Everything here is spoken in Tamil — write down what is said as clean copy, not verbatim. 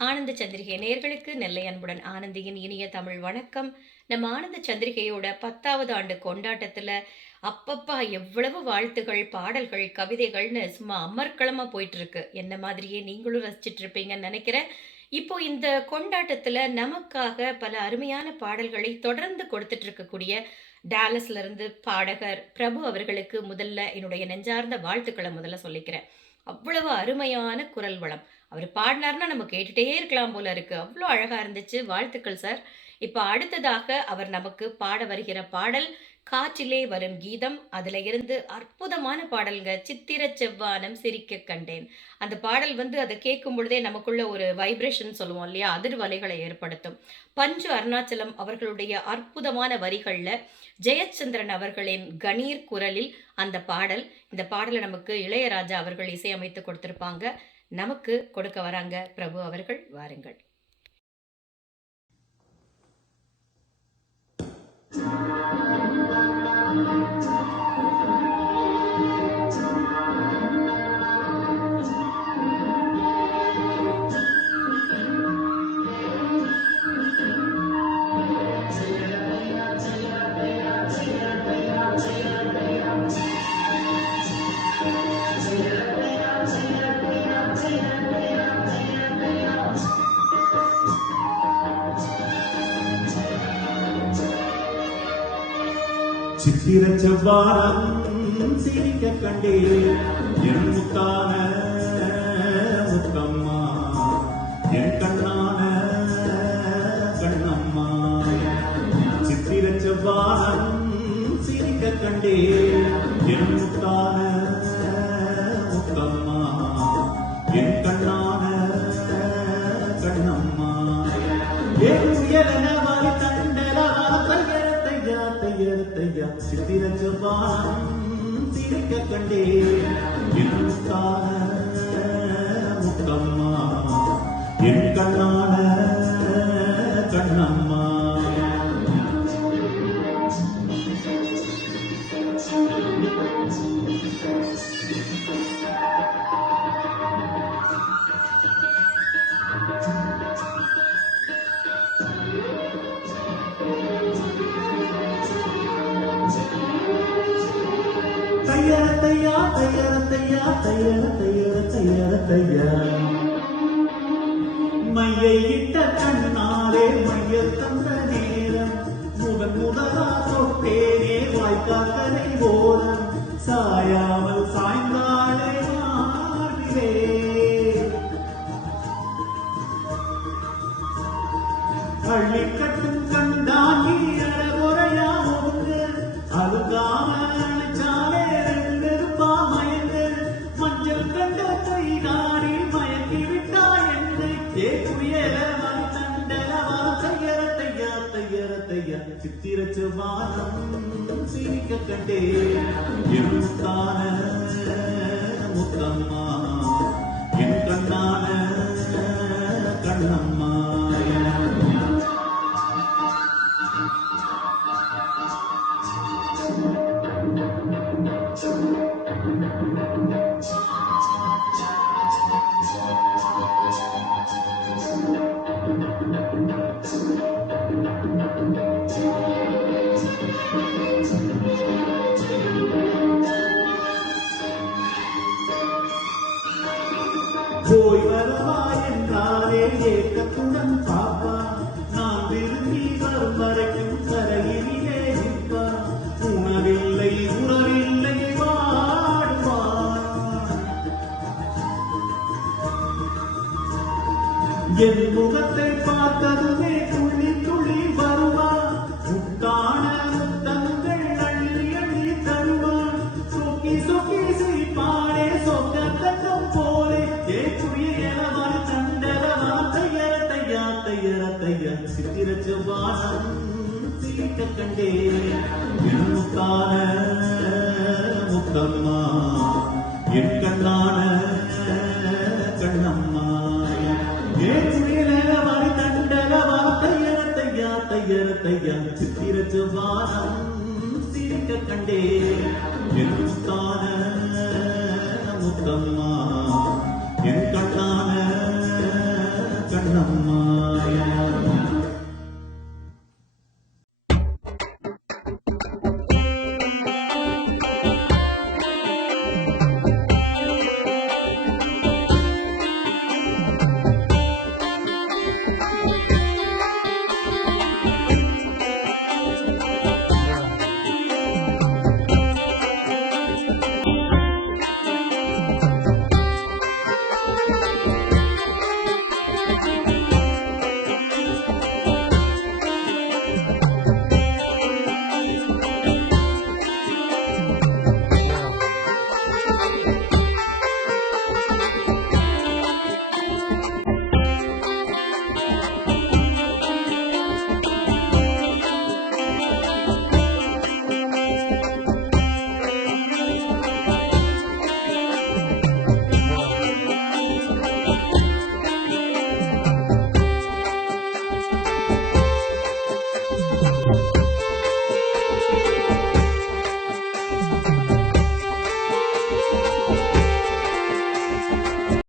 ஆனந்த சந்திரிகை நேயர்களுக்கு நெல்லை அன்புடன் ஆனந்தியின் இனிய தமிழ் வணக்கம். நம்ம ஆனந்த சந்திரிகையோட 10வது ஆண்டு கொண்டாட்டத்துல அப்பப்பா எவ்வளவு வாழ்த்துகள், பாடல்கள், கவிதைகள்னு சும்மா அமர்க்களமா போயிட்டு இருக்கு. என்ன மாதிரியே நீங்களும் ரசிச்சிட்டு இருப்பீங்கன்னு நினைக்கிறேன். இப்போ இந்த கொண்டாட்டத்துல நமக்காக பல அருமையான பாடல்களை தொடர்ந்து கொடுத்துட்டு இருக்கக்கூடிய டாலஸ்ல இருந்து பாடகர் பிரபு அவர்களுக்கு முதல்ல என்னுடைய நெஞ்சார்ந்த வாழ்த்துக்களை முதல்ல சொல்லிக்கிறேன். அவ்வளவு அருமையான குரல் வளம். அவரு பாடினார்னா நம்ம கேட்டுட்டே இருக்கலாம் போல இருக்கு. அவ்ளோ அழகா இருந்துச்சு. வாழ்த்துக்கள் சார். இப்ப அடுத்ததாக அவர் நமக்கு பாட வருகிற பாடல் "காற்றிலே வரும் கீதம்". அதுல இருந்து அற்புதமான பாடல்ங்க. "சித்திரச் செவ்வானம் சிரிக்க கண்டேன்". அந்த பாடல் வந்து அத கேட்கும் பொழுதே நமக்குள்ள ஒரு வைப்ரேஷன் சொல்லுவோம் இல்லையா? அதிர்வலைகளை ஏற்படுத்தும். பஞ்சு அருணாச்சலம் அவர்களுடைய அற்புதமான வரிகள்ல ஜெயச்சந்திரன் அவர்களின் கணீர் குரலில் அந்த பாடல். இந்த பாடல நமக்கு இளையராஜா அவர்கள் இசையமைத்து கொடுத்திருப்பாங்க. நமக்கு கொடுக்க வராங்க பிரபு அவர்கள். வாருங்கள். சித்திரச் செவ்வானம் சிரிக்க கண்டேன் என் முத்தான முத்தம்மா, என் கண்ணான கண்ணம்மா. சித்திரச் செவ்வானம் சிரிக்க கண்டேன் என் முத்தான முத்தம்மா, என் கண்ணான கண்ணம்மா. என் உயரன வாய் தண்டலா தையா சித்திரச் செவ்வானம் சிரிக்க கண்டேன் என் முத்தான முத்தம்மா, என் கண்ணான கண்ணம்மா. தையா தையா தையா தையா தையா தையா தையா மையை இட்ட கண்ணாலே மையல் தந்த நேரம் முதலா தொட்டேனே வாய்க்காக்கரை ஓரம் சாயாமல் சாய்ந்தாளே மாறிலே. பள்ளி கட்டும் கண்டாங்கி அழகுறையா ஒன்று அழுகாம அழைச்சாலே ரெண்டெருப்பா மயங்கு மஞ்சள் கண்ட கைகாரில் மயங்கி விட்டா என்று ஏகுயலவா தண்டலவா தையர தையா தையர தையா சித்திரச் செவ்வானம் சிரிக்க கண்டேன் என் முத்தான முத்தம்மா, என் கண்ணான கண்ணம்மா. போய் வரவா என்றாலே ஏக்கத்துடன் பாப்பா, நான் விரும்பி வரும் வரைக்கும் கரையிலே நிற்பா. உணவில்லை உறவில்லை வாடுவான் என் முகத்தை பார்த்ததுமே துள்ளி துள்ளி வருவா. முத்தான முத்தங்கள் அள்ளி அள்ளி தருவான். சொக்கி சொக்கி சிரிப்பானே சொக்க தங்கம் போலே ஏகுயலவா தண்டலவா தையர தையா தையர தையா சித்திரச் செவ்வானம் சிரிக்க கண்டேன் என் முத்தான முத்தம்மா, என் கண்ணான கண்ணம்மா. ஏகுயலவா தண்டலவா தையர தையா தையர தையா சித்திரச் செவ்வானம் சிரிக்க கண்டேன் என் முத்தான முத்தம்மா, என் கண்ணான கண்ணம்மா. கண்ணம்மா